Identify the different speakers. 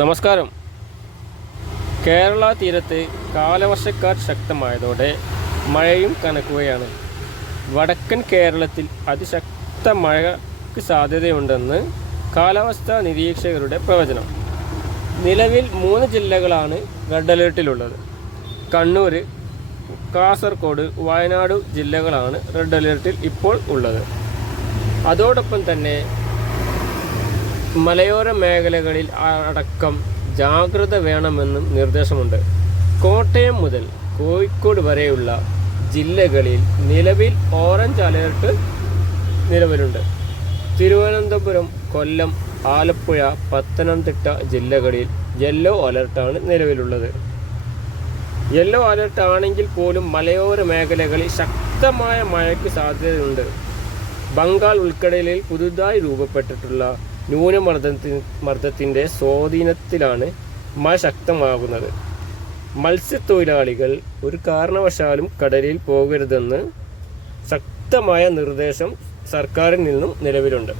Speaker 1: നമസ്കാരം. കേരള തീരത്ത് കാലവർഷക്കാറ്റ് ശക്തമായതോടെ മഴയും കനക്കുകയാണ്. വടക്കൻ കേരളത്തിൽ അതിശക്ത മഴയ്ക്ക് സാധ്യതയുണ്ടെന്ന് കാലാവസ്ഥാ നിരീക്ഷകരുടെ പ്രവചനം. നിലവിൽ മൂന്ന് ജില്ലകളാണ് റെഡ് അലേർട്ടിലുള്ളത്. കണ്ണൂർ കാസർഗോഡ് വയനാട് ജില്ലകളാണ് റെഡ് അലേർട്ടിൽ ഇപ്പോൾ ഉള്ളത്. അതോടൊപ്പം തന്നെ മലയോര മേഖലകളിൽ അടക്കം ജാഗ്രത വേണമെന്നും നിർദ്ദേശമുണ്ട്. കോട്ടയം മുതൽ കോഴിക്കോട് വരെയുള്ള ജില്ലകളിൽ നിലവിൽ ഓറഞ്ച് അലേർട്ട് നിലവിലുണ്ട്. തിരുവനന്തപുരം കൊല്ലം ആലപ്പുഴ പത്തനംതിട്ട ജില്ലകളിൽ യെല്ലോ അലർട്ടാണ് നിലവിലുള്ളത്. യെല്ലോ അലർട്ട് ആണെങ്കിൽ പോലും മലയോര മേഖലകളിൽ ശക്തമായ മഴയ്ക്ക് സാധ്യതയുണ്ട്. ബംഗാൾ ഉൾക്കടലിൽ പുതുതായി രൂപപ്പെട്ടിട്ടുള്ള ന്യൂനമർദ്ദത്തി മർദ്ദത്തിന്റെ സ്വാധീനത്തിലാണ് മഴ ശക്തമാകുന്നത്. മത്സ്യത്തൊഴിലാളികൾ ഒരു കാരണവശാലും കടലിൽ പോകരുതെന്ന് ശക്തമായ നിർദ്ദേശം സർക്കാരിൽ നിന്നും നിലവിലുണ്ട്.